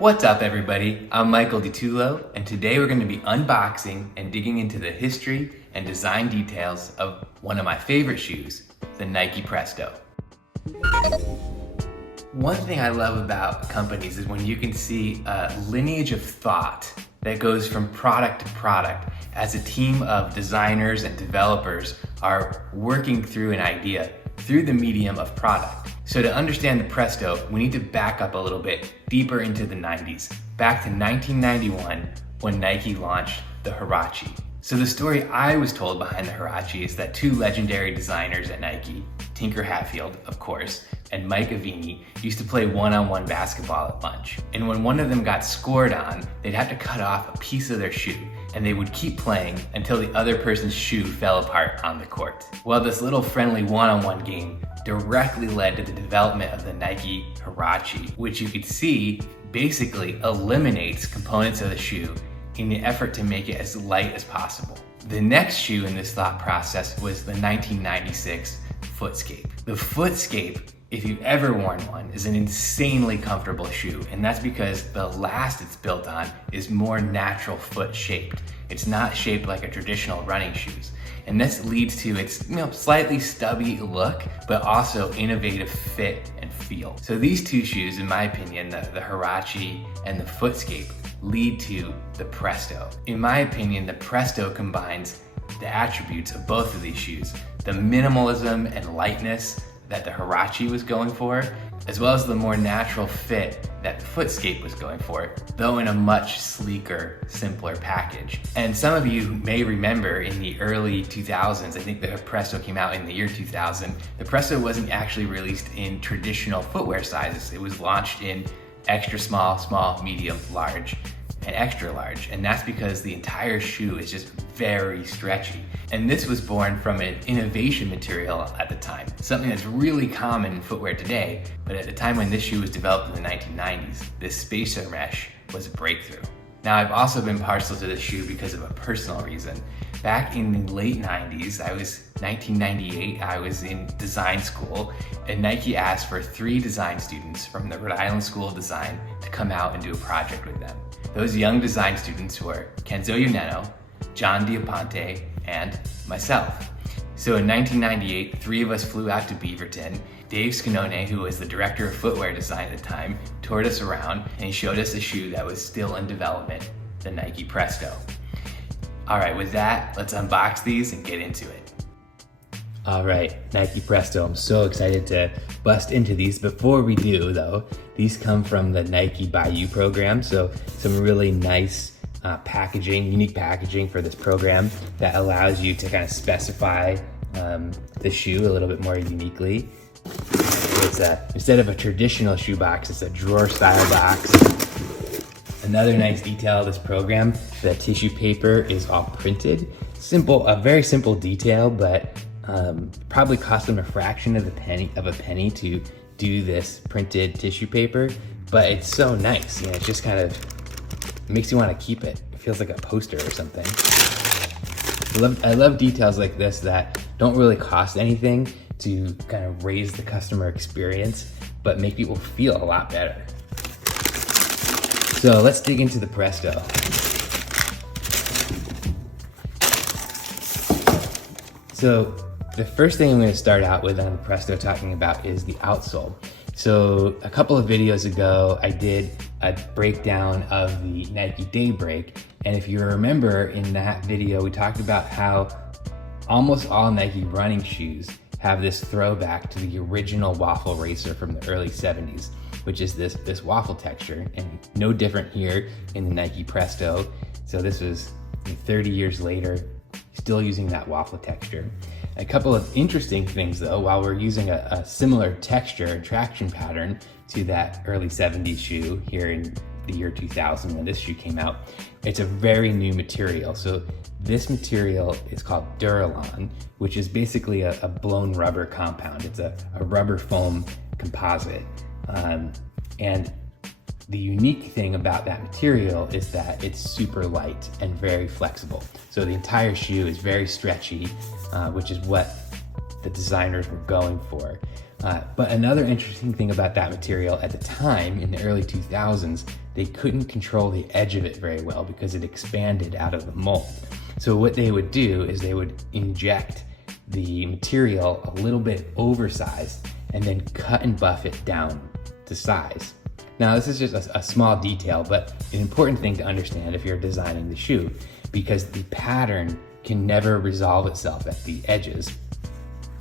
What's up everybody? I'm Michael DiTullo, and today we're going to be unboxing and digging into the history and design details of one of my favorite shoes, the Nike Presto. One thing I love about companies is when you can see a lineage of thought that goes from product to product as a team of designers and developers are working through an idea through the medium of product. So to understand the Presto, we need to back up a little bit deeper into the 90s, back to 1991 when Nike launched the Huarache. So the story I was told behind the Huarache is that two legendary designers at Nike, Tinker Hatfield, of course, and Mike Avini, used to play one-on-one basketball at lunch. And when one of them got scored on, they'd have to cut off a piece of their shoe, and they would keep playing until the other person's shoe fell apart on the court. Well, this little friendly one-on-one game directly led to the development of the Nike Huarache, which you could see basically eliminates components of the shoe in the effort to make it as light as possible. The next shoe in this thought process was the 1996 Footscape. The Footscape, if you've ever worn one, is an insanely comfortable shoe, and that's because the last it's built on is more natural foot shaped. It's not shaped like a traditional running shoes. And this leads to its slightly stubby look, but also innovative fit and feel. So these two shoes, in my opinion, the Huarache and the Footscape, lead to the Presto. In my opinion, the Presto combines the attributes of both of these shoes, the minimalism and lightness that the Huarache was going for, as well as the more natural fit that the Footscape was going for, though in a much sleeker, simpler package. And some of you may remember in the early 2000s, I think the Presto came out in the year 2000, the Presto wasn't actually released in traditional footwear sizes. It was launched in extra small, small, medium, large, and extra large. And that's because the entire shoe is just very stretchy. And this was born from an innovation material at the time, something that's really common in footwear today, but at the time when this shoe was developed in the 1990s, this spacer mesh was a breakthrough. Now, I've also been partial to this shoe because of a personal reason. Back in the late 90s, 1998, I was in design school, and Nike asked for 3 design students from the Rhode Island School of Design to come out and do a project with them. Those young design students were Kenzo Yuneno, John Diaponte, and myself. So in 1998, 3 of us flew out to Beaverton. Dave Scanone, who was the director of footwear design at the time, toured us around and he showed us a shoe that was still in development, the Nike Presto. All right, with that, let's unbox these and get into it. All right, Nike Presto, I'm so excited to bust into these. Before we do though, these come from the Nike By You program, so some really nice packaging, unique packaging for this program that allows you to kind of specify the shoe a little bit more uniquely. It's instead of a traditional shoe box, it's a drawer style box. Another nice detail of this program, the tissue paper is all printed. Simple, a very simple detail, but probably cost them a fraction of a penny to do this printed tissue paper, but it's so nice. It just kind of makes you want to keep it. It feels like a poster or something. I love details like this that don't really cost anything to kind of raise the customer experience, but make people feel a lot better. So let's dig into the Presto. So the first thing I'm going to start out with on the Presto talking about is the outsole. So a couple of videos ago, I did a breakdown of the Nike Daybreak. And if you remember in that video, we talked about how almost all Nike running shoes have this throwback to the original waffle racer from the early 70s, which is this waffle texture, and no different here in the Nike Presto. So this was 30 years later, still using that waffle texture. A couple of interesting things though, while we're using a similar texture and traction pattern to that early 70s shoe here in the year 2000 when this shoe came out, it's a very new material. So this material is called Duralon, which is basically a blown rubber compound. It's a rubber foam composite. And the unique thing about that material is that it's super light and very flexible. So the entire shoe is very stretchy, which is what the designers were going for. But another interesting thing about that material at the time, in the early 2000s, they couldn't control the edge of it very well because it expanded out of the mold. So what they would do is they would inject the material a little bit oversized and then cut and buff it down to size. Now this is just a small detail, but an important thing to understand if you're designing the shoe, because the pattern can never resolve itself at the edges.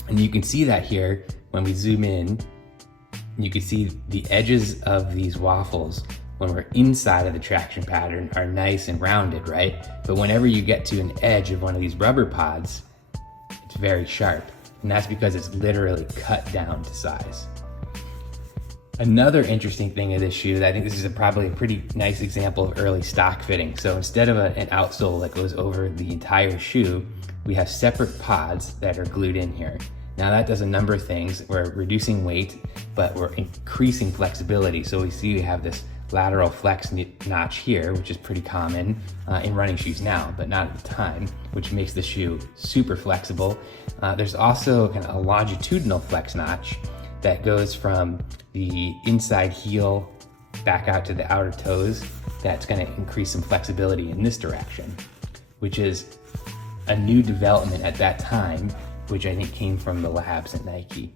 And you can see that here when we zoom in. You can see the edges of these waffles when we're inside of the traction pattern are nice and rounded, right? But whenever you get to an edge of one of these rubber pods, it's very sharp. And that's because it's literally cut down to size. Another interesting thing of this shoe, I think this is probably a pretty nice example of early stock fitting. So instead of an outsole that goes over the entire shoe, we have separate pods that are glued in here. Now that does a number of things. We're reducing weight, but we're increasing flexibility. So we have this lateral flex notch here, which is pretty common in running shoes now, but not at the time, which makes the shoe super flexible. There's also kind of a longitudinal flex notch that goes from the inside heel back out to the outer toes. That's gonna increase some flexibility in this direction, which is a new development at that time, which I think came from the labs at Nike.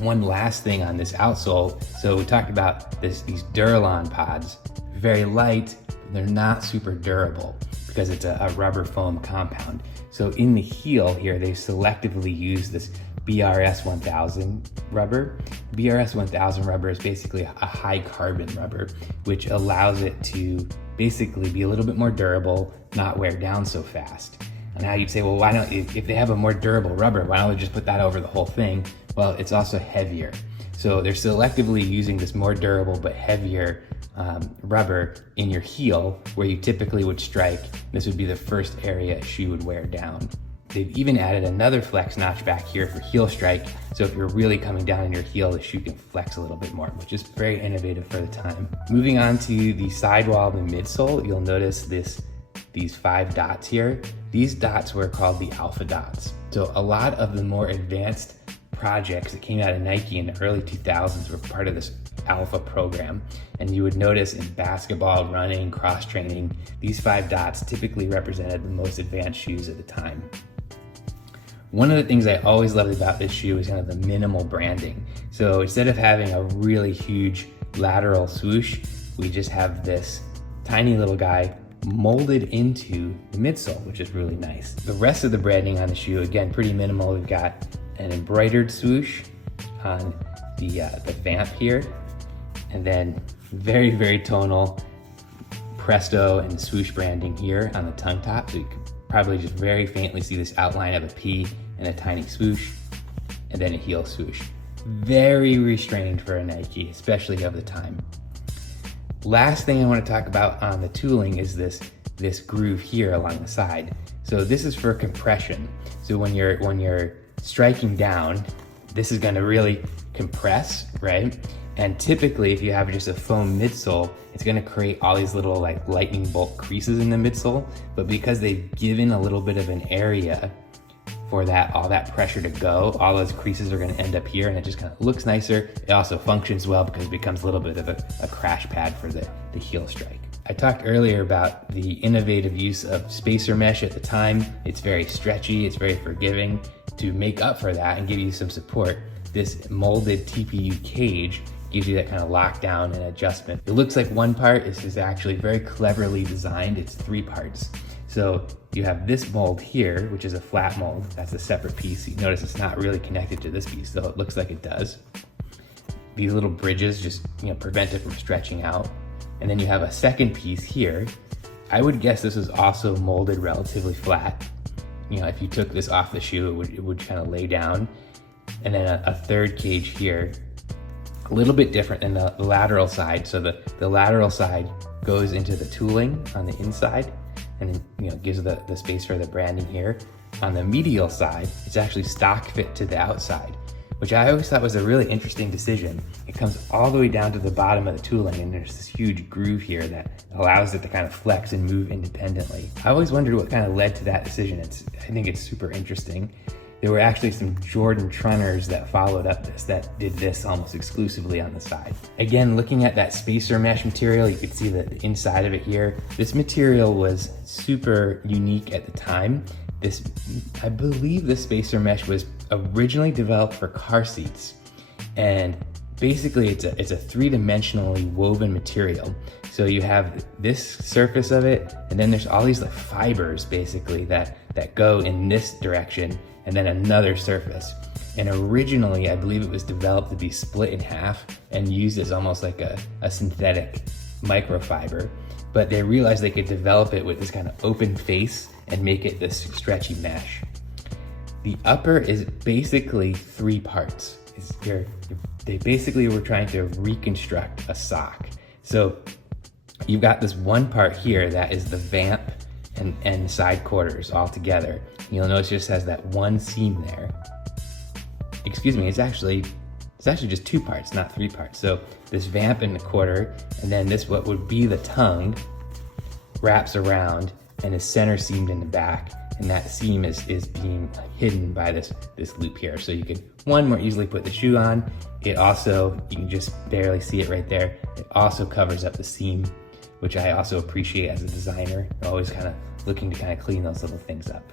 One last thing on this outsole. So we talked about these Duralon pods, very light, they're not super durable because it's a rubber foam compound. So in the heel here, they selectively use this BRS 1000 rubber. BRS 1000 rubber is basically a high carbon rubber, which allows it to basically be a little bit more durable, not wear down so fast. And now you'd say, well, why don't, if they have a more durable rubber, why don't they just put that over the whole thing? Well, it's also heavier. So they're selectively using this more durable but heavier rubber in your heel where you typically would strike. This would be the first area a shoe would wear down. They've even added another flex notch back here for heel strike. So if you're really coming down on your heel, the shoe can flex a little bit more, which is very innovative for the time. Moving on to the sidewall and the midsole, you'll notice these 5 dots here. These dots were called the alpha dots. So a lot of the more advanced projects that came out of Nike in the early 2000s were part of this alpha program. And you would notice in basketball, running, cross training, these 5 dots typically represented the most advanced shoes at the time. One of the things I always loved about this shoe is kind of the minimal branding. So instead of having a really huge lateral swoosh, we just have this tiny little guy molded into the midsole, which is really nice. The rest of the branding on the shoe, again, pretty minimal. We've got an embroidered swoosh on the vamp here, and then very, very tonal Presto and swoosh branding here on the tongue top. So you can probably just very faintly see this outline of a P and a tiny swoosh, and then a heel swoosh. Very restrained for a Nike, especially of the time. Last thing I want to talk about on the tooling is this groove here along the side. So this is for compression. So when you're striking down, this is going to really compress, right? And typically, if you have just a foam midsole, it's going to create all these little like lightning bolt creases in the midsole. But because they've given a little bit of an area for all that pressure to go, all those creases are going to end up here, and it just kind of looks nicer. It also functions well because it becomes a little bit of a crash pad for the heel strike. I talked earlier about the innovative use of spacer mesh at the time. It's very stretchy, it's very forgiving. To make up for that and give you some support, this molded TPU cage gives you that kind of lockdown and adjustment. It looks like one part, is actually very cleverly designed. It's 3 parts. So you have this mold here, which is a flat mold. That's a separate piece. You notice it's not really connected to this piece, though it looks like it does. These little bridges just prevent it from stretching out. And then you have a second piece here. I would guess this is also molded relatively flat. If you took this off the shoe, it would kind of lay down. And then a third cage here, a little bit different than the lateral side. So the lateral side goes into the tooling on the inside, and then gives the space for the branding here. On the medial side, it's actually stock fit to the outside, which I always thought was a really interesting decision. It comes all the way down to the bottom of the tooling, and there's this huge groove here that allows it to kind of flex and move independently. I always wondered what kind of led to that decision. I think it's super interesting. There were actually some Jordan Trunners that followed up this, that did this almost exclusively on the side. Again, looking at that spacer mesh material, you could see the inside of it here. This material was super unique at the time. I believe the spacer mesh was originally developed for car seats. And basically it's a three-dimensionally woven material. So you have this surface of it, and then there's all these like fibers basically that go in this direction, and then another surface. And originally, I believe it was developed to be split in half and used as almost like a synthetic microfiber. But they realized they could develop it with this kind of open face and make it this stretchy mesh. The upper is basically 3 parts. They basically were trying to reconstruct a sock. So you've got this one part here that is the vamp and side quarters all together. You'll notice it just has that one seam there. Excuse me, it's actually just 2 parts, not 3 parts. So this vamp in the quarter, and then this, what would be the tongue, wraps around and is center seamed in the back. And that seam is being hidden by this loop here. So you can, one, more easily put the shoe on. It also, you can just barely see it right there. It also covers up the seam, which I also appreciate as a designer. I'm always kind of looking to kind of clean those little things up.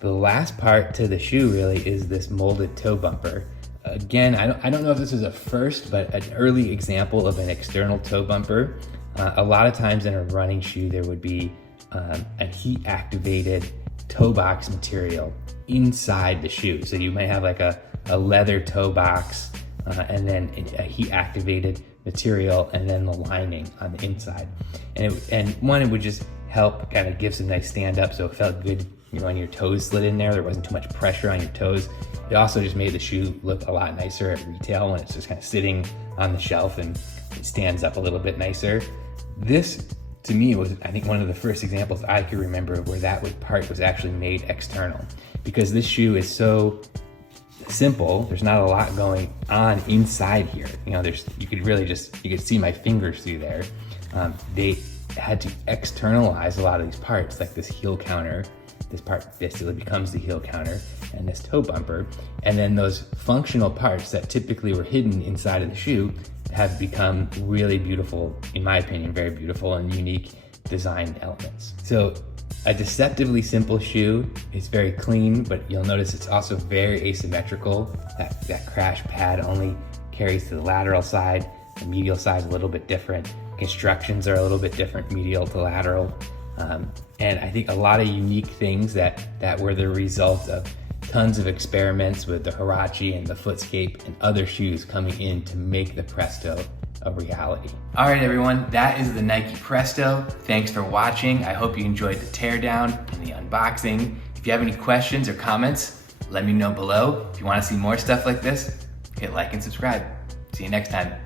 The last part to the shoe really is this molded toe bumper. Again, I don't know if this is a first, but an early example of an external toe bumper. A lot of times in a running shoe, there would be a heat-activated toe box material inside the shoe. So you might have like a leather toe box and then a heat-activated material and then the lining on the inside. And it would just help kind of give some nice stand up so it felt good, you know, when your toes slid in there. There wasn't too much pressure on your toes. It also just made the shoe look a lot nicer at retail when it's just kind of sitting on the shelf and it stands up a little bit nicer. This, to me, was, I think, one of the first examples I could remember where that part was actually made external, because this shoe is so simple. There's not a lot going on inside here. You know, you could see my fingers through there. They had to externalize a lot of these parts, like this heel counter. This part basically becomes the heel counter and this toe bumper. And then those functional parts that typically were hidden inside of the shoe have become really beautiful, in my opinion, very beautiful and unique design elements. So a deceptively simple shoe is very clean, but you'll notice it's also very asymmetrical. That crash pad only carries to the lateral side. The medial side is a little bit different. Constructions are a little bit different, medial to lateral. And I think a lot of unique things that were the result of tons of experiments with the Huarache and the Footscape and other shoes coming in to make the Presto a reality. All right, everyone, that is the Nike Presto. Thanks for watching. I hope you enjoyed the teardown and the unboxing. If you have any questions or comments, let me know below. If you want to see more stuff like this, hit like and subscribe. See you next time.